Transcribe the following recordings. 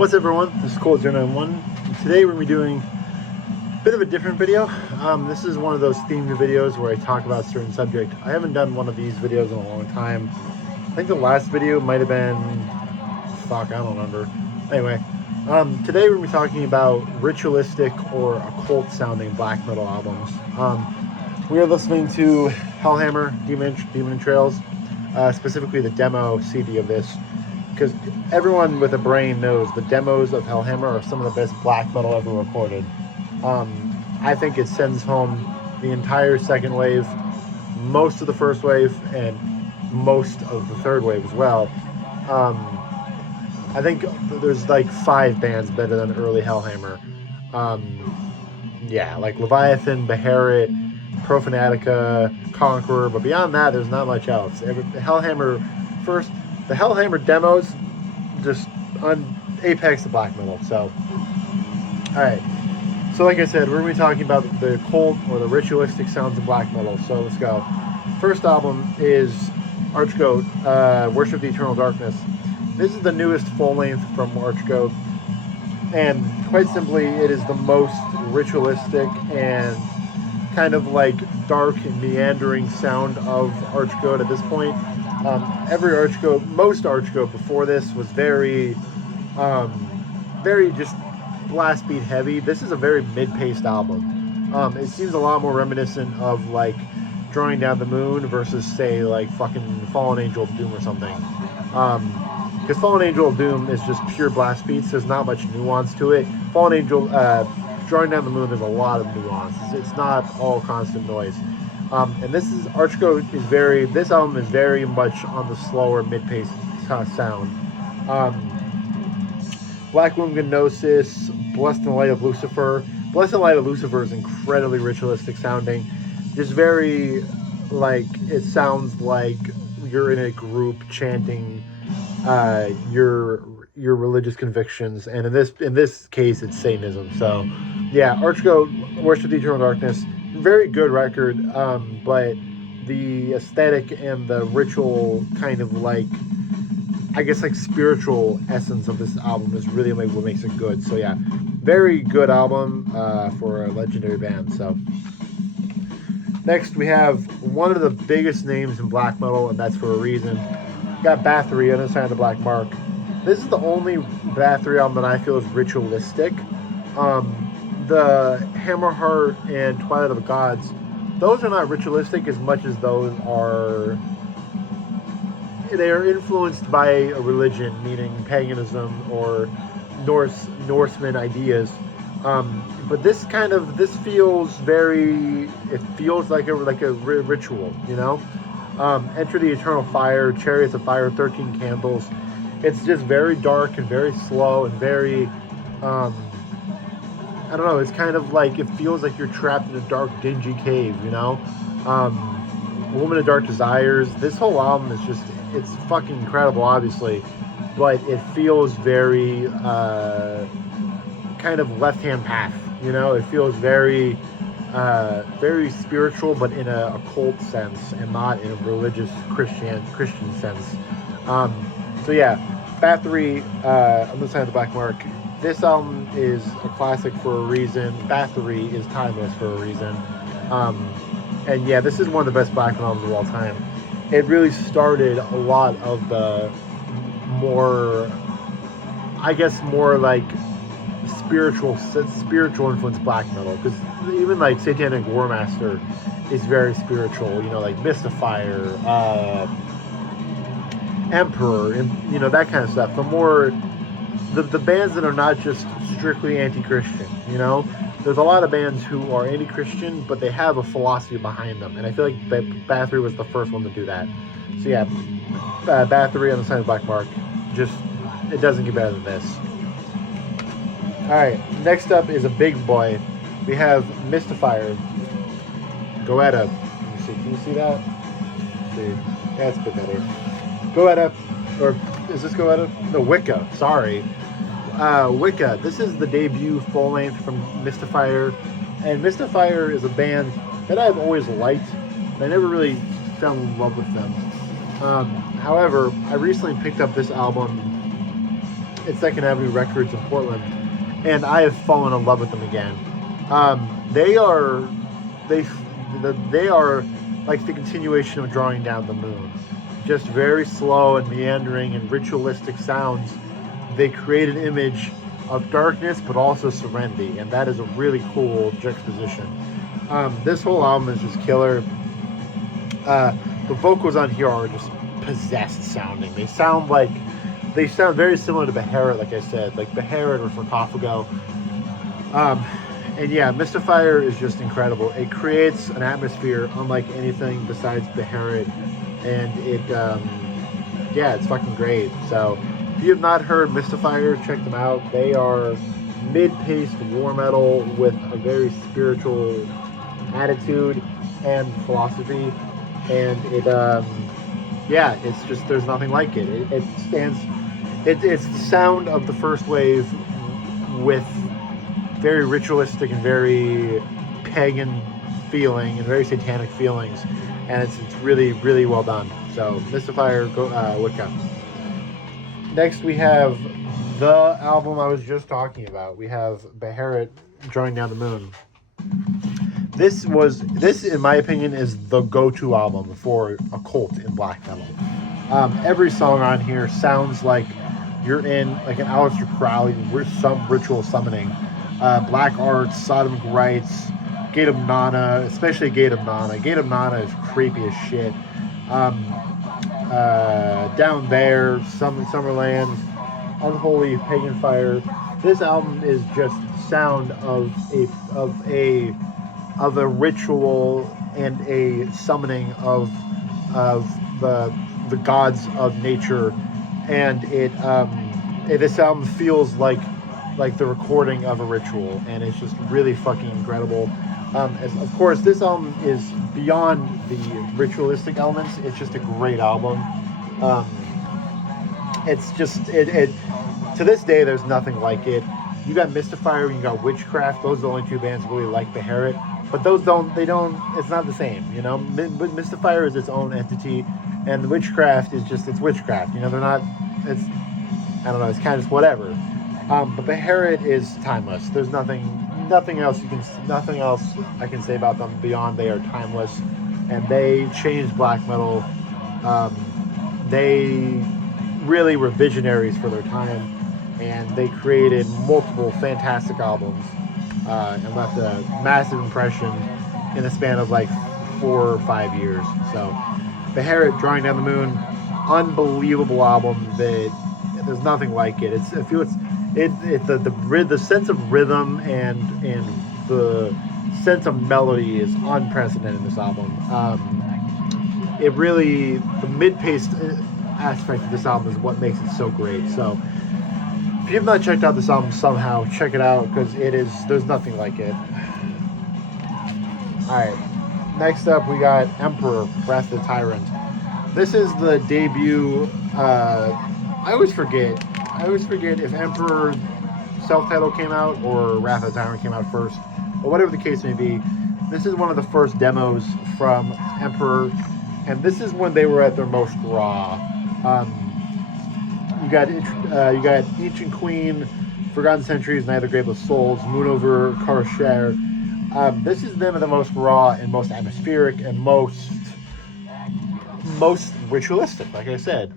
What's up, everyone? This is Colt091. Today we're going to be doing a bit of a different video. This is one of those themed videos where I talk about a certain subject. I haven't done one of these videos in a long time. I think the last video might have been... I don't remember. Anyway, today we're going to be talking about ritualistic or occult sounding black metal albums. We are listening to Hellhammer, Demon Entrails, specifically the demo CD of this. Because everyone with a brain knows the demos of Hellhammer are some of the best black metal ever recorded. I think it sends home the entire second wave, most of the first wave, and most of the third wave as well. I think there's like 5 bands better than early Hellhammer. Like Leviathan, Beherit, Profanatica, Conqueror, but beyond that, there's not much else. Hellhammer first. The Hellhammer demos, just on apex of black metal. So, alright. So like I said, we're going to be talking about the occult or the ritualistic sounds of black metal. So let's go. First album is Archgoat, Worship the Eternal Darkness. This is the newest full length from Archgoat. And quite simply, it is the most ritualistic and kind of like dark and meandering sound of Archgoat at this point. Most Archgoat before this was very just blast beat heavy. This is a very mid-paced album. It seems a lot more reminiscent of like Drawing Down the Moon versus say like fucking Fallen Angel of Doom or something. Because Fallen Angel of Doom is just pure blast beats. There's not much nuance to it. Fallen Angel, Drawing Down the Moon, there's a lot of nuance. It's not all constant noise. And this is Archgoat this album is very much on the slower mid-paced sound. Black Womb Gnosis, Blessed in the Light of Lucifer. Blessed in the Light of Lucifer is incredibly ritualistic sounding. Just very like it sounds like you're in a group chanting your religious convictions, and in this case it's Satanism. So yeah, Archgoat, Worship the Eternal Darkness. Very good record, but the aesthetic and the ritual kind of like, I guess like spiritual essence of this album is really like what makes it good. So yeah, very good album for a legendary band. So next we have one of the biggest names in black metal, and that's for a reason. We got Bathory, Other Side of the Black Mark. This is the only Bathory album that I feel is ritualistic. The Hammerheart and Twilight of the Gods, those are not ritualistic as much as those are. They are influenced by a religion, meaning paganism or Norseman ideas. But this feels very. It feels like a ritual, you know. Enter the Eternal Fire, Chariots of Fire, 13 Candles. It's just very dark and very slow and very. I don't know, it's kind of like, it feels like you're trapped in a dark, dingy cave, you know? Woman of Dark Desires, this whole album is just, it's fucking incredible, obviously, but it feels very, kind of left-hand path, you know? It feels very, very spiritual, but in a occult sense, and not in a religious Christian sense. So yeah, Bathory, On the Side of the Black Mark. This album is a classic for a reason. Bathory is timeless for a reason. And yeah, this is one of the best black metal albums of all time. It really started a lot of the more like spiritual influenced black metal. Because even like Satanic Warmaster is very spiritual. You know, like Mystifier, Emperor, and you know, that kind of stuff. The bands that are not just strictly anti-Christian, you know? There's a lot of bands who are anti-Christian, but they have a philosophy behind them. And I feel like Bathory was the first one to do that. So yeah, Bathory, On the Side of the Black Mark. Just, it doesn't get better than this. Alright, next up is a big boy. We have Mystifier. Goetta. Can you see that? Let's see. That's a bit better. Goetta, or is this Goetta? No, Wicca, sorry. Wicca, this is the debut full length from Mystifier, and Mystifier is a band that I've always liked, but I never really fell in love with them. However, I recently picked up this album. at Second Avenue Records in Portland, and I have fallen in love with them again. They are like the continuation of Drawing Down the Moon, just very slow and meandering and ritualistic sounds. They create an image of darkness but also serenity, and that is a really cool juxtaposition. This whole album is just killer. The vocals on here are just possessed sounding. They sound very similar to Beharit, like I said, like Beharit or Sarcophago. And yeah, Mystifier is just incredible. It creates an atmosphere unlike anything besides Beharit, and it's fucking great. So if you have not heard Mystifier, check them out. They are mid-paced war metal with a very spiritual attitude and philosophy, and it's just, there's nothing like it. It's the sound of the first wave with very ritualistic and very pagan feeling and very satanic feelings, and it's really, really well done. So Mystifier, Wicca. Next we have the album I was just talking about. We have Beharit, Drawing Down the Moon. This, in my opinion, is the go-to album for a cult in black metal. Every song on here sounds like you're in like an Aleister Crowley, some ritual summoning. Black Arts, Sodomic Rites, Gate of Nana, especially Gate of Nana. Gate of Nana is creepy as shit. Down There, Summerland, Unholy Pagan Fire. This album is just sound of a ritual and a summoning of the gods of nature, and this album feels like the recording of a ritual, and it's just really fucking incredible. Of course, this album is beyond the ritualistic elements. It's just a great album. It's just to this day, there's nothing like it. You got Mystifier and you got Witchcraft. Those are the only two bands really like Beharit, but those don't. It's not the same, you know. But Mystifier is its own entity, and the Witchcraft is just, it's Witchcraft. You know, they're not. I don't know. It's kind of just whatever. But Beharit is timeless. There's nothing else I can say about them beyond they are timeless, and they changed black metal. They really were visionaries for their time, and they created multiple fantastic albums and left a massive impression in the span of like 4 or 5 years. So Beharit, Drawing Down the Moon, unbelievable album. That there's nothing like it. The sense of rhythm and the sense of melody is unprecedented in this album. The mid-paced aspect of this album is what makes it so great. So if you have not checked out this album somehow, check it out, because there's nothing like it. Alright, next up we got Emperor, Wrath of the Tyrant. This is the debut. I always forget if Emperor self-titled came out or Wrath of the Tyrant came out first, but whatever the case may be, this is one of the first demos from Emperor, and this is when they were at their most raw. You got Ancient Queen, Forgotten Centuries, Night of the Graveless Souls, Moon Over Karashare. This is them at the most raw and most atmospheric and most ritualistic. Like I said,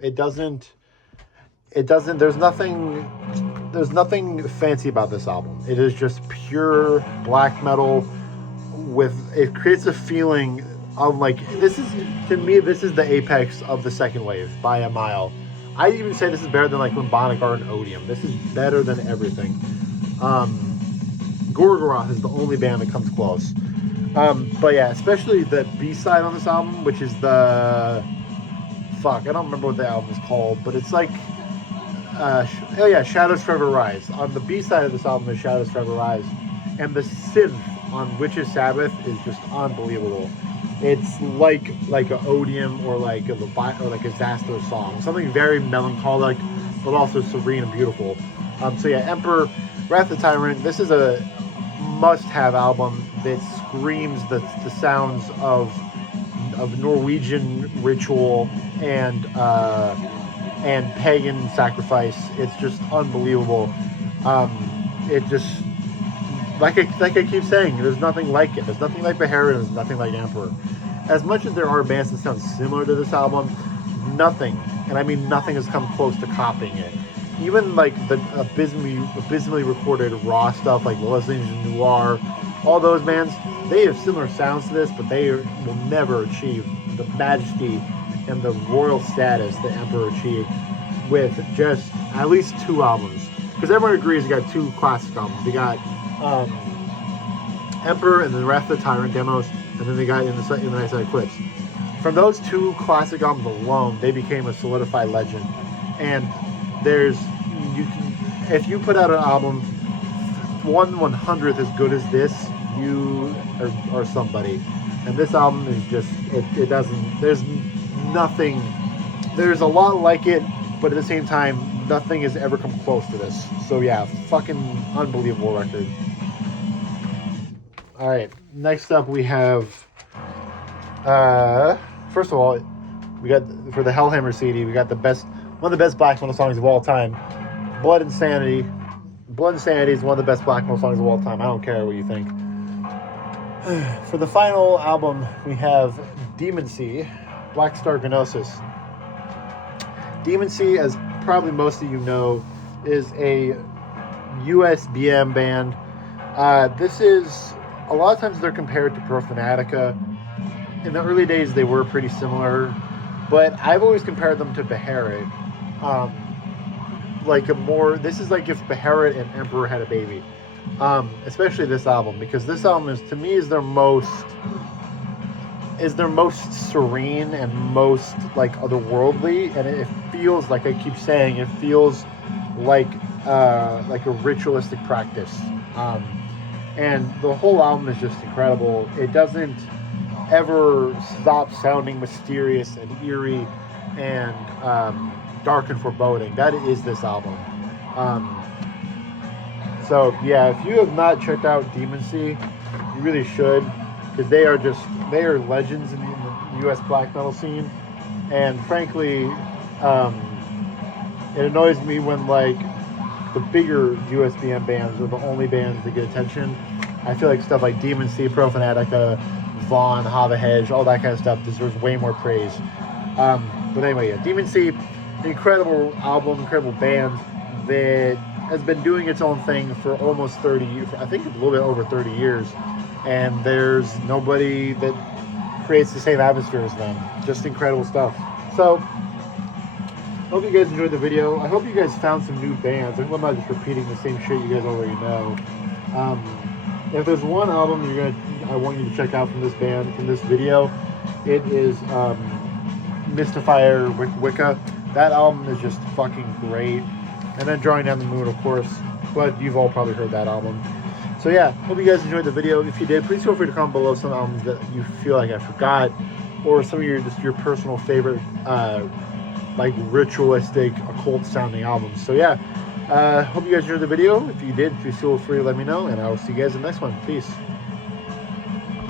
there's nothing fancy about this album. It is just pure black metal it creates a feeling of like, this is the apex of the second wave by a mile. I'd even say this is better than like Limbonic Art and Odium. This is better than everything. Gorgoroth is the only band that comes close. But yeah, especially the B-side on this album, which is I don't remember what the album is called, but it's like, Shadows Forever Rise. On the B-side of this album is Shadows Forever Rise, and the synth on Witch's Sabbath is just unbelievable. It's like a Odium or like a Zastos song, something very melancholic, but also serene and beautiful. Emperor, Wrath of the Tyrant. This is a must-have album that screams the sounds of Norwegian ritual and and pagan sacrifice. It's just unbelievable. It just like I keep saying, there's nothing like it. There's nothing like Beherit. There's nothing like Emperor. As much as there are bands that sound similar to this album, nothing, and I mean nothing, has come close to copying it. Even like the abysmally recorded raw stuff like Les Angels Noir, all those bands, they have similar sounds to this, but they will never achieve the majesty and the royal status that Emperor achieved with just at least 2 albums. Because everyone agrees you got 2 classic albums. They got Emperor and then Wrath of the Tyrant demos, and then they got In the Night Side Eclipse. From those 2 classic albums alone, they became a solidified legend. And if you put out an album 1/100th as good as this, you are somebody. And this album is just, it doesn't, there's nothing, there's a lot like it, but at the same time, nothing has ever come close to this. So yeah, fucking unbelievable record. Alright, next up we have, first of all, we got, for the Hellhammer CD, we got one of the best black metal songs of all time, Blood Insanity. Blood Insanity is one of the best black metal songs of all time. I don't care what you think. For the final album, we have Demoncy, Black Star Gnosis. Demoncy, as probably most of you know, is a USBM band. This is, a lot of times they're compared to Profanatica. In the early days, they were pretty similar, but I've always compared them to Beherit. This is like if Beherit and Emperor had a baby. Especially this album, because this album is, to me, is their most serene and most like otherworldly, and it feels like, I keep saying, it feels like a ritualistic practice. And the whole album is just incredible. It doesn't ever stop sounding mysterious and eerie and dark and foreboding. That is this album. So yeah, if you have not checked out Demoncy, you really should, because they are legends in the US black metal scene. And frankly, it annoys me when like the bigger USBM bands are the only bands that get attention. I feel like stuff like Demoncy, Profanatica, Vaughn, Havahedge, all that kind of stuff deserves way more praise. But anyway, yeah, Demoncy, incredible album, incredible band that has been doing its own thing for almost 30 years, I think a little bit over 30 years, and there's nobody that creates the same atmosphere as them. Just incredible stuff. So, I hope you guys enjoyed the video. I hope you guys found some new bands. I hope I'm not just repeating the same shit you guys already know. If there's one album I want you to check out from this band, from this video, it is Mystifier Wicca. That album is just fucking great. And then Drawing Down the Moon, of course, but you've all probably heard that album. So yeah, hope you guys enjoyed the video. If you did, please feel free to comment below some albums that you feel like I forgot, or some of your personal favorite like ritualistic, occult sounding albums. So yeah, hope you guys enjoyed the video. If you did, please feel free to let me know, and I will see you guys in the next one. Peace.